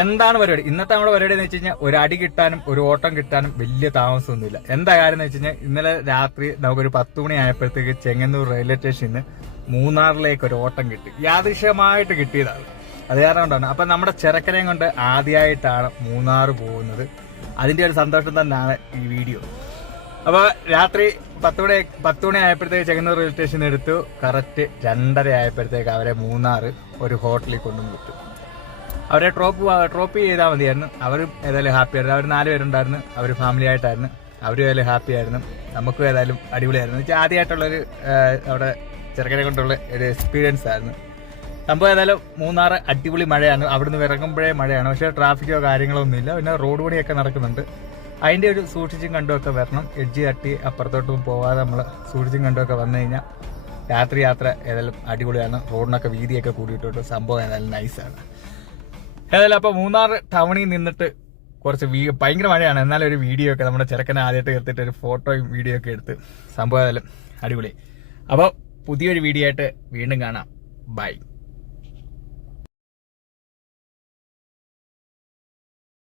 എന്താണ് പരിപാടി? ഇന്നത്തെ നമ്മുടെ പരിപാടി എന്ന് വെച്ച് കഴിഞ്ഞാൽ ഒരു അടി കിട്ടാനും ഒരു ഓട്ടം കിട്ടാനും വലിയ താമസമൊന്നുമില്ല. എന്താ കാര്യം എന്ന് വെച്ച് കഴിഞ്ഞാൽ ഇന്നലെ രാത്രി നമുക്കൊരു 10 മണി ആയപ്പോഴത്തേക്ക് ചെങ്ങന്നൂർ റെയിൽവേ സ്റ്റേഷനിൽ നിന്ന് മൂന്നാറിലേക്ക് ഒരു ഓട്ടം കിട്ടി. യാദൃശ്യമായിട്ട് കിട്ടിയതാണ്. അത് കാരണം കൊണ്ടാണ്. അപ്പൊ നമ്മുടെ ചെറുക്കനെയും കൊണ്ട് ആദ്യമായിട്ടാണ് മൂന്നാർ പോകുന്നത്. അതിന്റെ ഒരു സന്തോഷം തന്നെയാണ് ഈ വീഡിയോ. അപ്പൊ രാത്രി 10 മണി ആയപ്പോഴത്തേക്ക് ചെങ്ങന്നൂർ റെയിൽവേ സ്റ്റേഷനിൽ എടുത്തു. കറക്റ്റ് 2:30 ആയപ്പോഴത്തേക്ക് അവരെ മൂന്നാർ ഒരു ഹോട്ടലിൽ കൊണ്ടുവന്ന് വിട്ടു. അവരെ ഡ്രോപ്പ് ചെയ്താൽ മതിയായിരുന്നു. അവരും ഏതായാലും ഹാപ്പി ആയിരുന്നു. അവർ 4 പേരുണ്ടായിരുന്നു. അവർ ഫാമിലി ആയിട്ടായിരുന്നു. അവരും ഏതായാലും ഹാപ്പി ആയിരുന്നു. നമുക്കും ഏതായാലും അടിപൊളിയായിരുന്നു. വെച്ചാൽ ആദ്യമായിട്ടുള്ളൊരു അവിടെ ചെറുക്കനെ കൊണ്ടുള്ള ഒരു എക്സ്പീരിയൻസ് ആയിരുന്നു. സംഭവം ഏതായാലും മൂന്നാർ അടിപൊളി മഴയാണ്. അവിടുന്ന് ഇറങ്ങുമ്പോഴേ മഴയാണ്. പക്ഷേ ട്രാഫിക്കോ കാര്യങ്ങളോ ഒന്നുമില്ല. പിന്നെ റോഡ് പണിയൊക്കെ നടക്കുന്നുണ്ട്. അതിൻ്റെ ഒരു സൂക്ഷിച്ചും കണ്ടുമൊക്കെ വരണം. എഡ്ജ് തട്ടി അപ്പുറത്തോട്ടും പോവാതെ നമ്മൾ സൂക്ഷിച്ചും കണ്ടുമൊക്കെ വന്നു കഴിഞ്ഞാൽ രാത്രി യാത്ര ഏതായാലും അടിപൊളിയാണ്. റോഡിനൊക്കെ വീതിയൊക്കെ കൂടിയിട്ടുണ്ട്. സംഭവം ഏതായാലും നൈസാണ്. ഏതായാലും അപ്പോൾ മൂന്നാർ ടൗണിൽ നിന്നിട്ട് കുറച്ച് ഭയങ്കര മഴയാണ്. എന്നാലും ഒരു വീഡിയോ ഒക്കെ നമ്മുടെ ചെറുക്കനെ ആദ്യമായിട്ട് എടുത്തിട്ട് ഒരു ഫോട്ടോയും വീഡിയോ ഒക്കെ എടുത്ത് സംഭവം ഏതായാലും അടിപൊളി. അപ്പോൾ പുതിയൊരു വീഡിയോ ആയിട്ട് വീണ്ടും കാണാം. ബൈ.